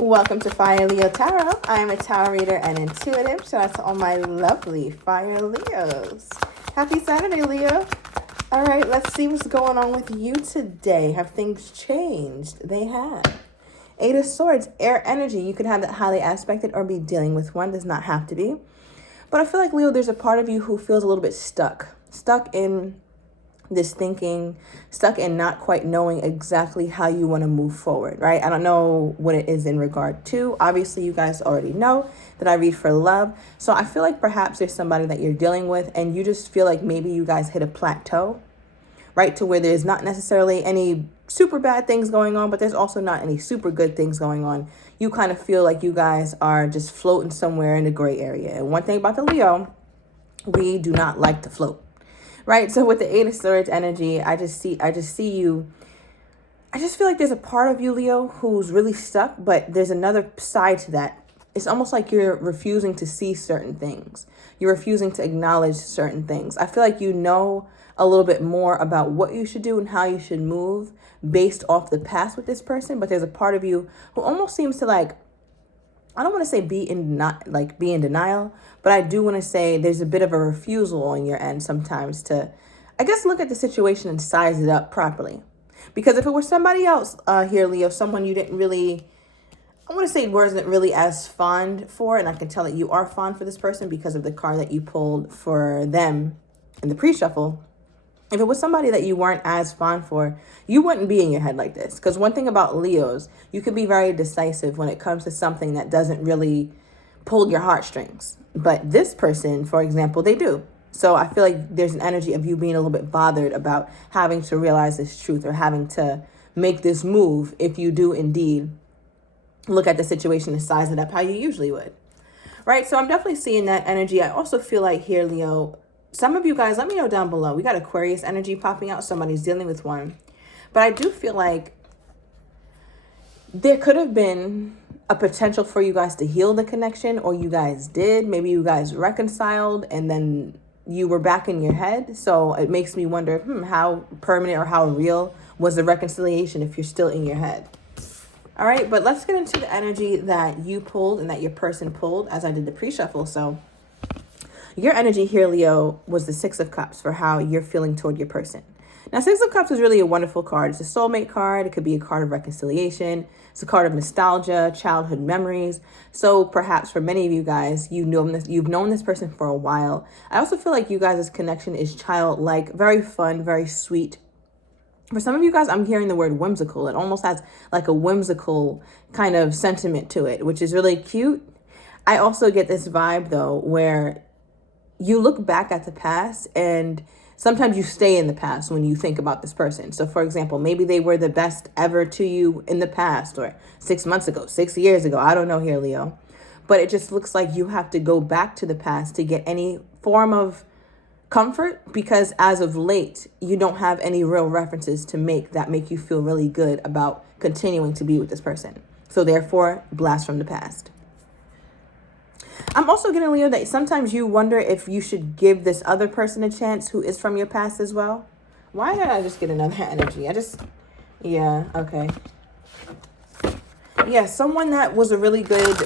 Welcome to Fire Leo Tarot. I am a tarot reader and intuitive. Shout out to all my lovely Fire Leos. Happy Saturday, Leo. All right, let's see what's going on with you today. Have things changed? They have. Eight of Swords, air energy. You could have that highly aspected or be dealing with one. Does not have to be. But I feel like, Leo, there's a part of you who feels a little bit stuck. Stuck in this thinking, stuck in not quite knowing exactly how you want to move forward, right? I don't know what it is in regard to. Obviously, you guys already know that I read for love. So I feel like perhaps there's somebody that you're dealing with and you just feel like maybe you guys hit a plateau, right? To where there's not necessarily any super bad things going on, but there's also not any super good things going on. You kind of feel like you guys are just floating somewhere in the gray area. And one thing about the Leo, we do not like to float. Right. So with the Eight of Swords energy, I just see you. I just feel like there's a part of you, Leo, who's really stuck, but there's another side to that. It's almost like you're refusing to see certain things. You're refusing to acknowledge certain things. I feel like you know a little bit more about what you should do and how you should move based off the past with this person. But there's a part of you who almost seems to like, I don't want to say be in denial, but I do want to say there's a bit of a refusal on your end sometimes to, I guess, look at the situation and size it up properly. Because if it were somebody else here, Leo, someone you didn't really, I want to say wasn't really as fond for, and I can tell that you are fond for this person because of the card that you pulled for them in the pre-shuffle. If it was somebody that you weren't as fond for, you wouldn't be in your head like this. Because one thing about Leos, you can be very decisive when it comes to something that doesn't really pull your heartstrings. But this person, for example, they do. So I feel like there's an energy of you being a little bit bothered about having to realize this truth or having to make this move if you do indeed look at the situation and size it up how you usually would. Right? So I'm definitely seeing that energy. I also feel like here, Leo, some of you guys, let me know down below. We got Aquarius energy popping out. Somebody's dealing with one. But I do feel like there could have been a potential for you guys to heal the connection, or you guys did. Maybe you guys reconciled and then you were back in your head. So it makes me wonder, how permanent or how real was the reconciliation if you're still in your head? All right, but let's get into the energy that you pulled and that your person pulled as I did the pre-shuffle. So your energy here, Leo, was the Six of Cups for how you're feeling toward your person. Now, Six of Cups is really a wonderful card. It's a soulmate card. It could be a card of reconciliation. It's a card of nostalgia, childhood memories. So perhaps for many of you guys, you've known this person for a while. I also feel like you guys' connection is childlike, very fun, very sweet. For some of you guys, I'm hearing the word whimsical. It almost has like a whimsical kind of sentiment to it, which is really cute. I also get this vibe, though, where you look back at the past and sometimes you stay in the past when you think about this person. So for example, maybe they were the best ever to you in the past, or 6 months ago, 6 years ago. I don't know here, Leo. But it just looks like you have to go back to the past to get any form of comfort, because as of late, you don't have any real references to make you feel really good about continuing to be with this person. So therefore, blast from the past. I'm also getting, Leo, that sometimes you wonder if you should give this other person a chance who is from your past as well. Why did I just get another energy? Yeah, okay. Yeah, someone that was a really good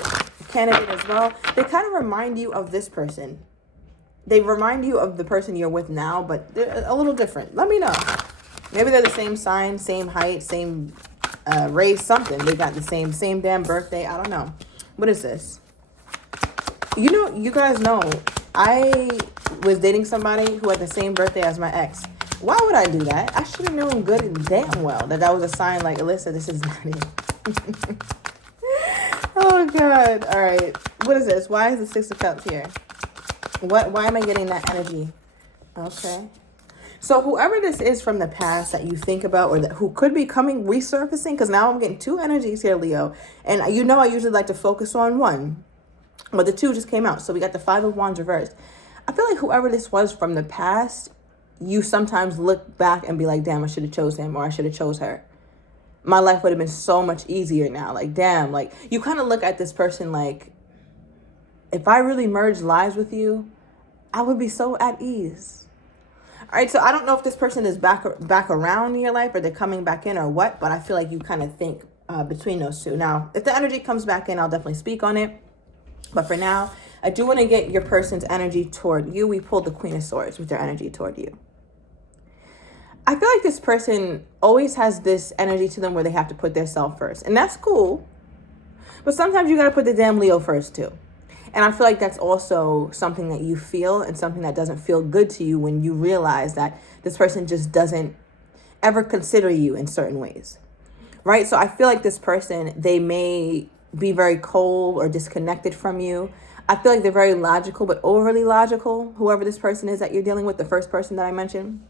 candidate as well. They kind of remind you of this person. They remind you of the person you're with now, but they're a little different. Let me know. Maybe they're the same sign, same height, same race, something. They got the same damn birthday. I don't know. What is this? You guys know, I was dating somebody who had the same birthday as my ex. Why would I do that? I should have known good and damn well that was a sign like, Alyssa, this is not it. Oh, God. All right. What is this? Why is the Six of Cups here? Why am I getting that energy? Okay. So whoever this is from the past that you think about, or who could be resurfacing, because now I'm getting two energies here, Leo. And I usually like to focus on one. But the two just came out. So we got the Five of Wands reversed. I feel like whoever this was from the past, you sometimes look back and be like, damn, I should have chose him, or I should have chose her. My life would have been so much easier now. Like, damn, like you kind of look at this person like, if I really merged lives with you, I would be so at ease. All right, so I don't know if this person is back around in your life or they're coming back in or what, but I feel like you kind of think between those two. Now, if the energy comes back in, I'll definitely speak on it. But for now, I do want to get your person's energy toward you. We pulled the Queen of Swords with their energy toward you. I feel like this person always has this energy to them where they have to put their self first. And that's cool. But sometimes you got to put the damn Leo first too. And I feel like that's also something that you feel and something that doesn't feel good to you when you realize that this person just doesn't ever consider you in certain ways. Right? So I feel like this person, they may be very cold or disconnected from you. I feel like they're very logical, but overly logical. Whoever this person is that you're dealing with, the first person that I mentioned,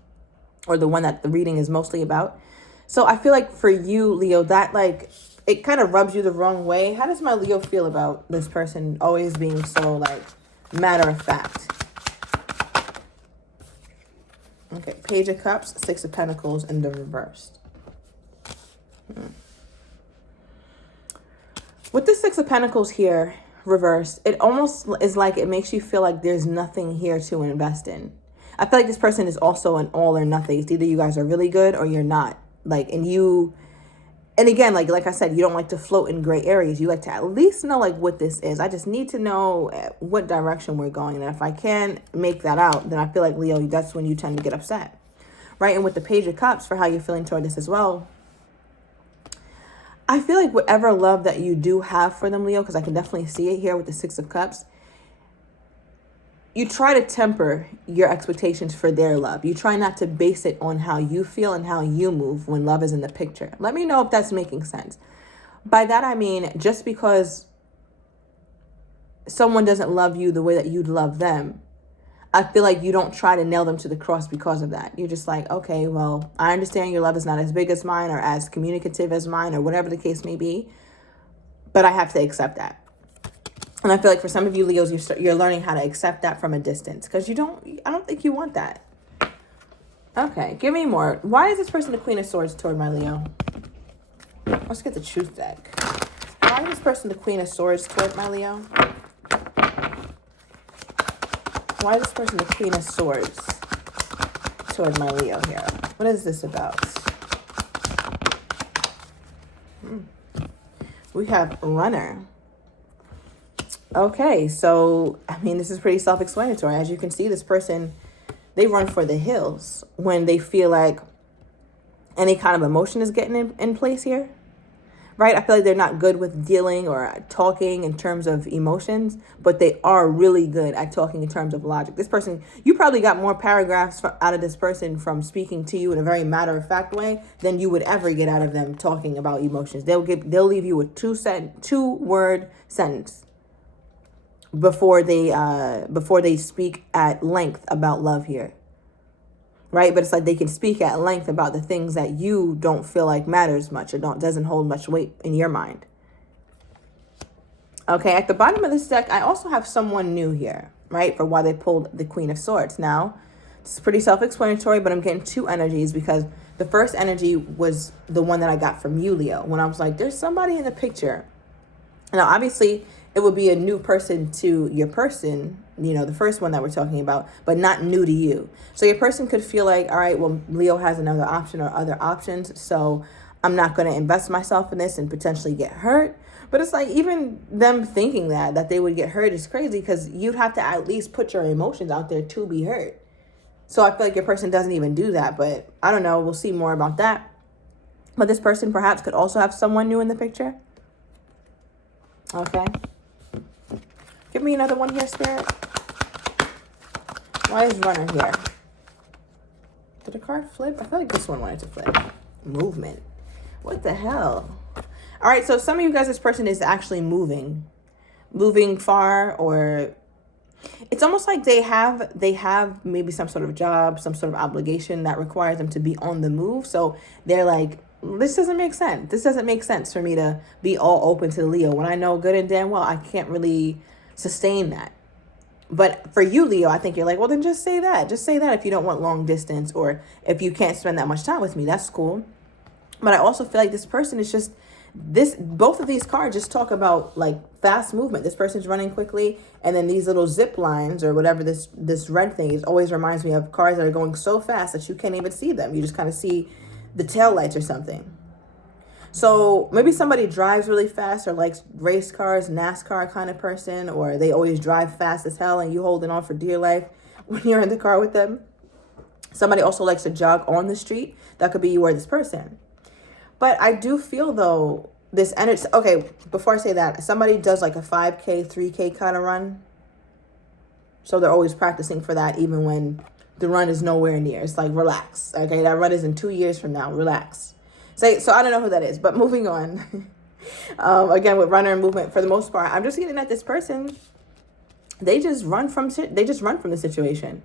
or the one that the reading is mostly about. So I feel like for you, Leo, that like, it kind of rubs you the wrong way. How does my Leo feel about this person always being so like matter of fact? Okay, Page of Cups, Six of Pentacles, and the reversed. With the Six of Pentacles here, reversed, it almost is like it makes you feel like there's nothing here to invest in. I feel like this person is also an all or nothing. It's either you guys are really good or you're not. Like, and again, like I said, you don't like to float in gray areas. You like to at least know like what this is. I just need to know what direction we're going. And if I can make that out, then I feel like, Leo, that's when you tend to get upset. Right? And with the Page of Cups, for how you're feeling toward this as well, I feel like whatever love that you do have for them, Leo, because I can definitely see it here with the Six of Cups, you try to temper your expectations for their love. You try not to base it on how you feel and how you move when love is in the picture. Let me know if that's making sense. By that, I mean, just because someone doesn't love you the way that you'd love them, I feel like you don't try to nail them to the cross because of that. You're just like, okay, well, I understand your love is not as big as mine or as communicative as mine or whatever the case may be, but I have to accept that. And I feel like for some of you Leos, you're learning how to accept that from a distance because I don't think you want that. Okay, give me more. Why is this person the Queen of Swords toward my Leo? Let's get the Truth deck. Why is this person the Queen of Swords toward my Leo? Why is this person the Queen of Swords toward my Leo here? What is this about? We have Runner. Okay, so, I mean, this is pretty self-explanatory. As you can see, this person, they run for the hills when they feel like any kind of emotion is getting in place here, right? I feel like they're not good with dealing or talking in terms of emotions, but they are really good at talking in terms of logic. This person, you probably got more paragraphs out of this person from speaking to you in a very matter-of-fact way than you would ever get out of them talking about emotions. They'll leave you with two-word sentence before they speak at length about love here, right? But it's like they can speak at length about the things that you don't feel like matters much or doesn't hold much weight in your mind. Okay, at the bottom of this deck, I also have someone new here, right? For why they pulled the Queen of Swords. Now, it's pretty self-explanatory, but I'm getting two energies because the first energy was the one that I got from you, Leo, when I was like, there's somebody in the picture. Now, obviously, it would be a new person to your person, you know, the first one that we're talking about, but not new to you. So your person could feel like, all right, well, Leo has another option or other options, so I'm not going to invest myself in this and potentially get hurt. But it's like even them thinking that they would get hurt is crazy because you'd have to at least put your emotions out there to be hurt. So I feel like your person doesn't even do that, but I don't know. We'll see more about that. But this person perhaps could also have someone new in the picture. Okay. Give me another one here, Spirit. Why is Runner here? Did the card flip? I feel like this one wanted to flip. Movement. What the hell? All right, so some of you guys, this person is actually moving far, or it's almost like they have maybe some sort of job, some sort of obligation that requires them to be on the move. So they're like, this doesn't make sense. This doesn't make sense for me to be all open to Leo when I know good and damn well I can't really sustain that. But for you, Leo, I think you're like, well, then just say that. Just say that if you don't want long distance or if you can't spend that much time with me. That's cool. But I also feel like this person is just both of these cards just talk about like fast movement. This person's running quickly, and then these little zip lines or whatever this red thing is always reminds me of cars that are going so fast that you can't even see them. You just kind of see the taillights or something. So maybe somebody drives really fast or likes race cars, NASCAR kind of person, or they always drive fast as hell and you holding on for dear life when you're in the car with them. Somebody also likes to jog on the street. That could be you or this person. But I do feel though, this energy, okay, before I say that, somebody does like a 5K, 3K kind of run. So they're always practicing for that even when the run is nowhere near. It's like, relax. Okay, that run is in 2 years from now. Relax. So I don't know who that is, but moving on. Again, with runner and movement, for the most part, I'm just getting at this person. They just run from the situation.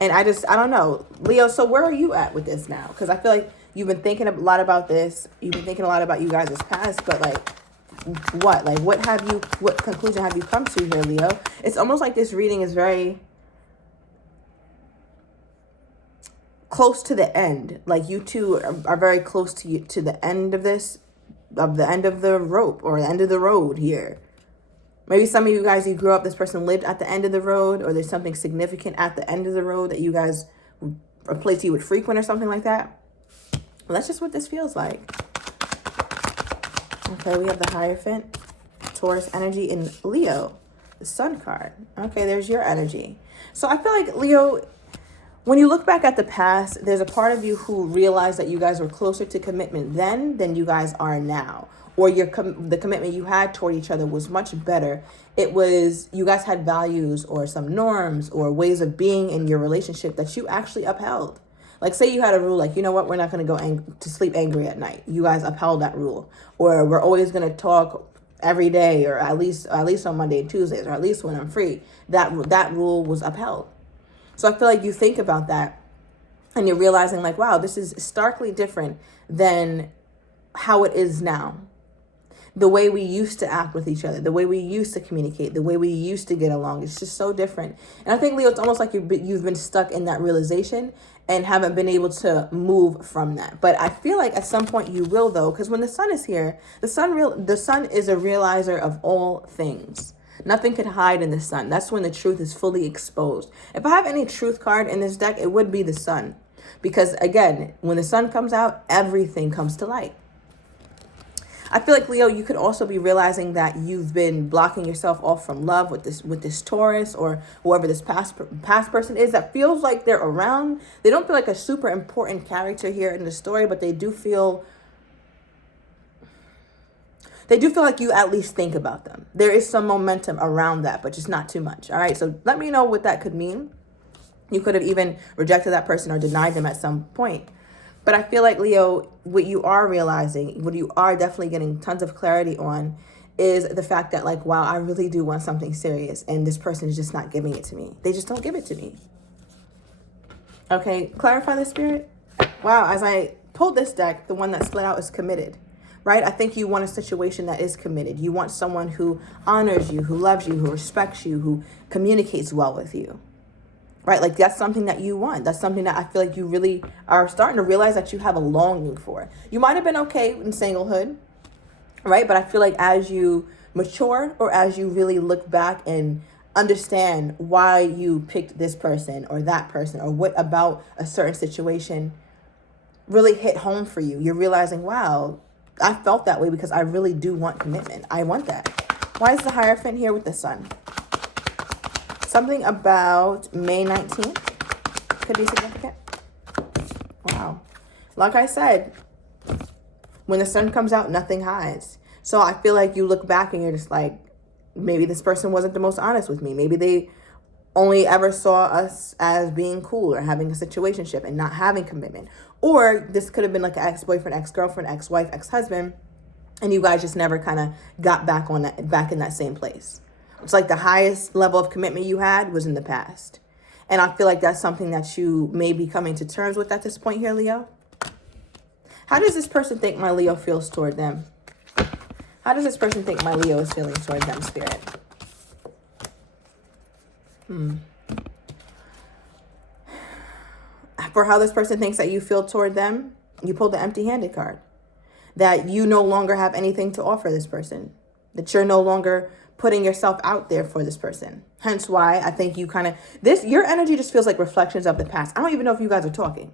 And I don't know. Leo, so where are you at with this now? Because I feel like you've been thinking a lot about this. You've been thinking a lot about you guys' past, but like, what? Like, what conclusion have you come to here, Leo? It's almost like this reading is very close to the end. Like you two are very close to the end of this, of the end of the rope or the end of the road here. Maybe some of you guys, you grew up, this person lived at the end of the road, or there's something significant at the end of the road that you guys, a place you would frequent or something like that. Well, that's just what this feels like. Okay, we have the Hierophant, Taurus energy in Leo, the Sun card. Okay, there's your energy. So I feel like, Leo, when you look back at the past, there's a part of you who realized that you guys were closer to commitment then than you guys are now. Or the commitment you had toward each other was much better. It was, you guys had values or some norms or ways of being in your relationship that you actually upheld. Like say you had a rule like, you know what, we're not going to go to sleep angry at night. You guys upheld that rule. Or we're always going to talk every day, or at least on Monday and Tuesdays, or at least when I'm free. That rule was upheld. So I feel like you think about that and you're realizing like, wow, this is starkly different than how it is now. The way we used to act with each other, the way we used to communicate, the way we used to get along, it's just so different. And I think, Leo, it's almost like you've been stuck in that realization and haven't been able to move from that. But I feel like at some point you will, though, because when the sun is here, the sun is a realizer of all things. Nothing could hide in the sun. That's when the truth is fully exposed. If I have any truth card in this deck, it would be the sun. Because again, when the sun comes out, everything comes to light. I feel like, Leo, you could also be realizing that you've been blocking yourself off from love with this Taurus or whoever this past person is that feels like they're around. They don't feel like a super important character here in the story, but they do feel like you at least think about them. There is some momentum around that, but just not too much. All right, so let me know what that could mean. You could have even rejected that person or denied them at some point. But I feel like, Leo, what you are realizing, what you are definitely getting tons of clarity on is the fact that, like, wow, I really do want something serious. And this person is just not giving it to me. They just don't give it to me. Okay, clarify the spirit. Wow, as I pulled this deck, the one that split out is committed, right? I think you want a situation that is committed. You want someone who honors you, who loves you, who respects you, who communicates well with you. Right? Like that's something that you want. That's something that I feel like you really are starting to realize that you have a longing for. You might have been okay in singlehood, right? But I feel like as you mature or as you really look back and understand why you picked this person or that person or what about a certain situation really hit home for you, you're realizing, wow, I felt that way because I really do want commitment. I want that. Why is the Hierophant here with the sun? Something about May 19th could be significant. Wow. Like I said, when the sun comes out, nothing hides. So I feel like you look back and you're just like, maybe this person wasn't the most honest with me. Maybe they only ever saw us as being cool or having a situationship and not having commitment. Or this could have been like an ex-boyfriend, ex-girlfriend, ex-wife, ex-husband, and you guys just never kind of got back in that same place. It's like the highest level of commitment you had was in the past. And I feel like that's something that you may be coming to terms with at this point here, Leo. How does this person think my Leo feels toward them? How does this person think my Leo is feeling toward them, Spirit? For how this person thinks that you feel toward them, you pulled the empty-handed card. That you no longer have anything to offer this person. That you're no longer putting yourself out there for this person. Hence why I think you kind of, your energy just feels like reflections of the past. I don't even know if you guys are talking.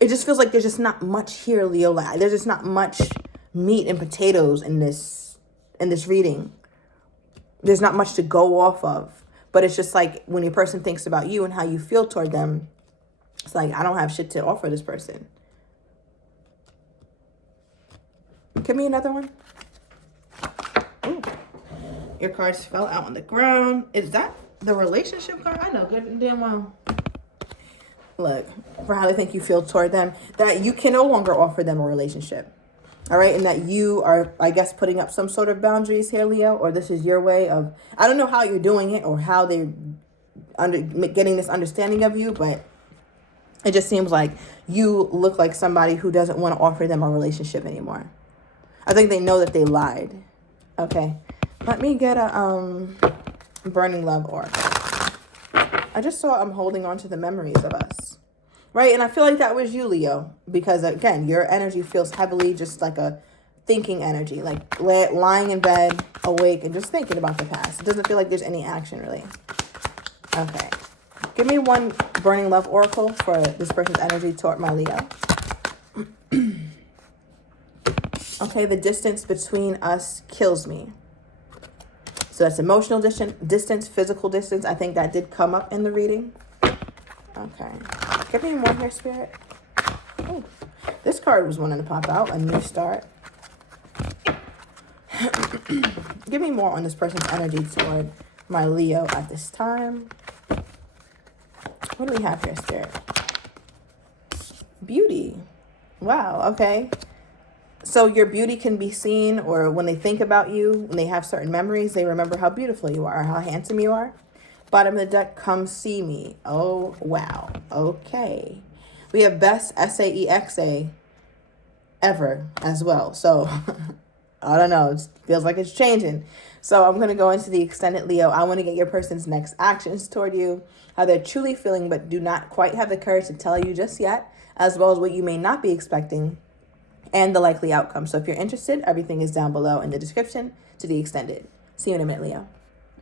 it just feels like there's just not much here, Leo. Like, there's just not much meat and potatoes in this reading. There's not much to go off of. But it's just like when your person thinks about you and how you feel toward them, it's like, I don't have shit to offer this person. Give me another one. Ooh. Your cards fell out on the ground. Is that the relationship card? I know good and damn well. Look, for how they think you feel toward them, that you can no longer offer them a relationship. All right. And that you are, I guess, putting up some sort of boundaries here, Leo, or this is your way of, I don't know how you're doing it or how they're getting this understanding of you, but it just seems like you look like somebody who doesn't want to offer them a relationship anymore. I think they know that they lied. Okay. Let me get a burning love oracle. I just saw I'm holding on to the memories of us. Right? And I feel like that was you, Leo. Because, again, your energy feels heavily just like a thinking energy. Like lying in bed, awake, and just thinking about the past. It doesn't feel like there's any action, really. Okay. Give me one burning love oracle for this person's energy toward my Leo. Okay, the distance between us kills me. So that's emotional distance, physical distance. I think that did come up in the reading. Okay. Give me more here, Spirit. Oh, this card was wanting to pop out. A new start. Give me more on this person's energy toward my Leo at this time. What do we have here, Spirit? Beauty. Wow, okay. So your beauty can be seen, or when they think about you, when they have certain memories, they remember how beautiful you are, how handsome you are. Bottom of the deck, come see me. Oh, wow. Okay. We have best SAEXA ever as well. So, I don't know. It feels like it's changing. So I'm going to go into the extended Leo. I want to get your person's next actions toward you, how they're truly feeling, but do not quite have the courage to tell you just yet, as well as what you may not be expecting, and the likely outcome. So if you're interested, everything is down below in the description to the extended. See you in a minute, Leo.